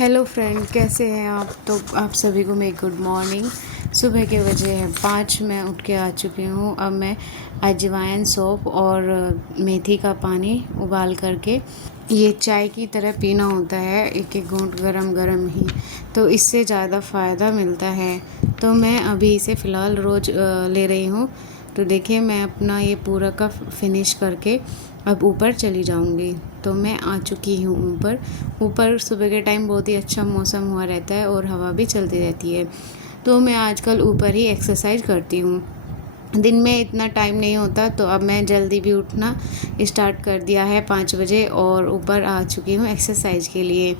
Hello friend, कैसे हैं आप? तो आप सभी को मेरी गुड मॉर्निंग। सुबह के बजे हैं 5, मैं उठ के आ चुकी हूँ। अब मैं अजवाइन, सौंफ और मेथी का पानी उबाल करके ये चाय की तरह पीना होता है, एक एक घूंट गरम गरम ही, तो इससे ज़्यादा फ़ायदा मिलता है। तो मैं अभी इसे फ़िलहाल रोज़ ले रही हूँ। तो देखिए, मैं अपना ये पूरा का फिनिश करके अब ऊपर चली जाऊंगी। तो मैं आ चुकी हूँ ऊपर। ऊपर सुबह के टाइम बहुत ही अच्छा मौसम हुआ रहता है और हवा भी चलती रहती है। तो मैं आजकल ऊपर ही एक्सरसाइज करती हूँ। दिन में इतना टाइम नहीं होता, तो अब मैं जल्दी भी उठना स्टार्ट कर दिया है 5 बजे और ऊपर आ चुकी हूँ एक्सरसाइज के लिए,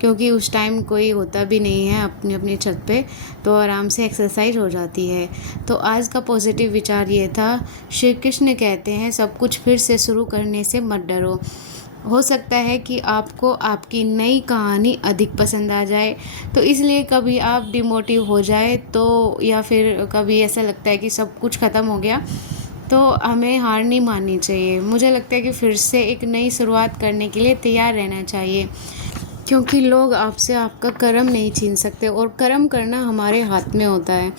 क्योंकि उस टाइम कोई होता भी नहीं है अपनी अपनी छत पे, तो आराम से एक्सरसाइज हो जाती है। तो आज का पॉजिटिव विचार ये था, श्री कृष्ण कहते हैं सब कुछ फिर से शुरू करने से मत डरो। हो सकता है कि आपको आपकी नई कहानी अधिक पसंद आ जाए, तो इसलिए कभी आप डिमोटिव हो जाए तो, या फिर कभी ऐसा लगता है कि सब कुछ ख़त्म हो गया, तो हमें हार नहीं माननी चाहिए। मुझे लगता है कि फिर से एक नई शुरुआत करने के लिए तैयार रहना चाहिए, क्योंकि लोग आपसे आपका कर्म नहीं छीन सकते और कर्म करना हमारे हाथ में होता है।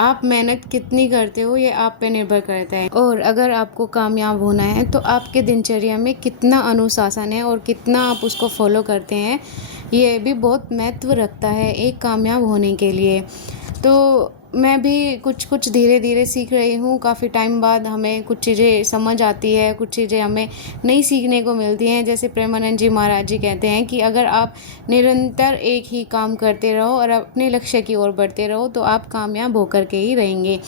आप मेहनत कितनी करते हो ये आप पे निर्भर करता है, और अगर आपको कामयाब होना है तो आपके दिनचर्या में कितना अनुशासन है और कितना आप उसको फॉलो करते हैं, ये भी बहुत महत्व रखता है एक कामयाब होने के लिए। तो मैं भी कुछ कुछ धीरे धीरे सीख रही हूँ। काफ़ी टाइम बाद हमें कुछ चीज़ें समझ आती है, कुछ चीज़ें हमें नई सीखने को मिलती हैं। जैसे प्रेमानंद जी महाराज जी कहते हैं कि अगर आप निरंतर एक ही काम करते रहो और अपने लक्ष्य की ओर बढ़ते रहो तो आप कामयाब होकर के ही रहेंगे।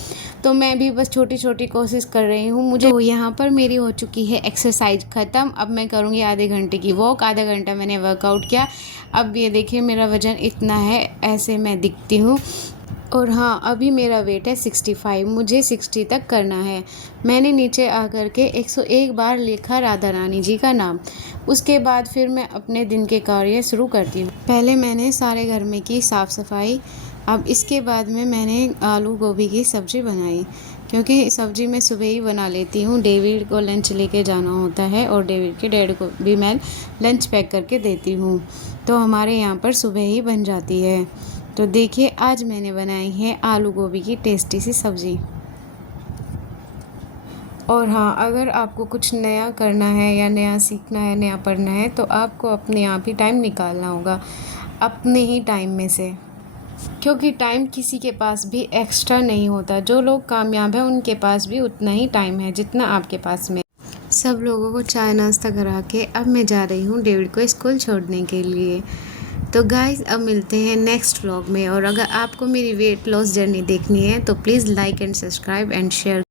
तो मैं भी बस छोटी छोटी कोशिश कर रही हूँ। मुझे तो यहाँ पर मेरी हो चुकी है एक्सरसाइज ख़त्म। अब मैं करूँगी आधे घंटे की वॉक। आधा घंटा मैंने वर्कआउट किया। अब ये देखिए, मेरा वज़न इतना है, ऐसे मैं दिखती हूँ। और हाँ, अभी मेरा वेट है 65, मुझे 60 तक करना है। मैंने नीचे आकर के 101 बार लिखा राधा रानी जी का नाम। उसके बाद फिर मैं अपने दिन के कार्य शुरू करती हूँ। पहले मैंने सारे घर में की साफ़ सफाई। अब इसके बाद में मैंने आलू गोभी की सब्ज़ी बनाई, क्योंकि सब्ज़ी मैं सुबह ही बना लेती हूँ। डेविड को लंच लेके जाना होता है और डेविड के डैड को भी मैं लंच पैक करके देती हूँ, तो हमारे यहाँ पर सुबह ही बन जाती है। तो देखिए, आज मैंने बनाई है आलू गोभी की टेस्टी सी सब्ज़ी। और हाँ, अगर आपको कुछ नया करना है या नया सीखना है, नया पढ़ना है, तो आपको अपने आप ही टाइम निकालना होगा, अपने ही टाइम में से, क्योंकि टाइम किसी के पास भी एक्स्ट्रा नहीं होता। जो लोग कामयाब हैं उनके पास भी उतना ही टाइम है जितना आपके पास में। सब लोगों को चाय नाश्ता करा के अब मैं जा रही हूँ डेविड को स्कूल छोड़ने के लिए। तो गाइज़, अब मिलते हैं नेक्स्ट व्लॉग में। और अगर आपको मेरी वेट लॉस जर्नी देखनी है तो please like and subscribe and share.